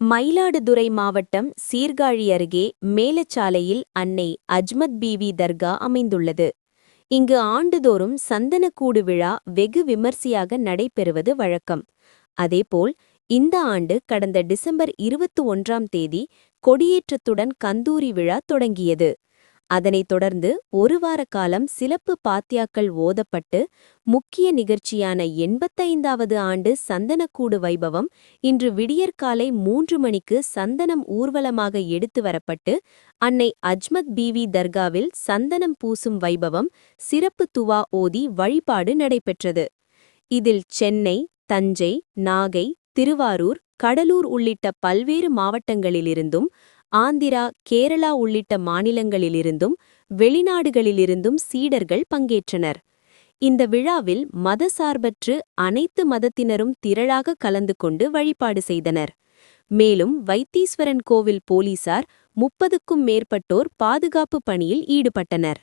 மயிலாடுதுறை மாவட்டம் சீர்காழி அருகே மேலச்சாலையில் அன்னை அஜ்மத் பீவி தர்கா அமைந்துள்ளது. இங்கு ஆண்டுதோறும் சந்தனக்கூடு விழா வெகு விமர்சையாக நடைபெறுவது வழக்கம். அதேபோல் இந்த ஆண்டு கடந்த டிசம்பர் இருபத்து ஒன்றாம் தேதி கொடியேற்றத்துடன் கந்தூரி விழா தொடங்கியது. அதனைத் தொடர்ந்து ஒரு வார காலம் சிலப்பு பாத்தியாக்கள் ஓதப்பட்டு முக்கிய நிகழ்ச்சியான எண்பத்தைந்தாவது ஆண்டு சந்தனக்கூடு வைபவம் இன்று விடியற்காலை மூன்று மணிக்கு சந்தனம் ஊர்வலமாக எடுத்து வரப்பட்டு அன்னை அஜ்மத் பீவி தர்காவில் சந்தனம் பூசும் வைபவம் சிறப்பு துவா ஓதி வழிபாடு நடைபெற்றது. இதில் சென்னை தஞ்சை நாகை திருவாரூர் கடலூர் உள்ளிட்ட பல்வேறு மாவட்டங்களிலிருந்தும் ஆந்திரா கேரளா உள்ளிட்ட மாநிலங்களிலிருந்தும் வெளிநாடுகளிலிருந்தும் சீடர்கள் பங்கேற்றனர். இந்த விழாவில் மதசார்பற்று அனைத்து மதத்தினரும் திரளாக கலந்து கொண்டு வழிபாடு செய்தனர். மேலும் வைத்தீஸ்வரன் கோவில் போலீசார் முப்பதுக்கும் மேற்பட்டோர் பாதுகாப்பு பணியில் ஈடுபட்டனர்.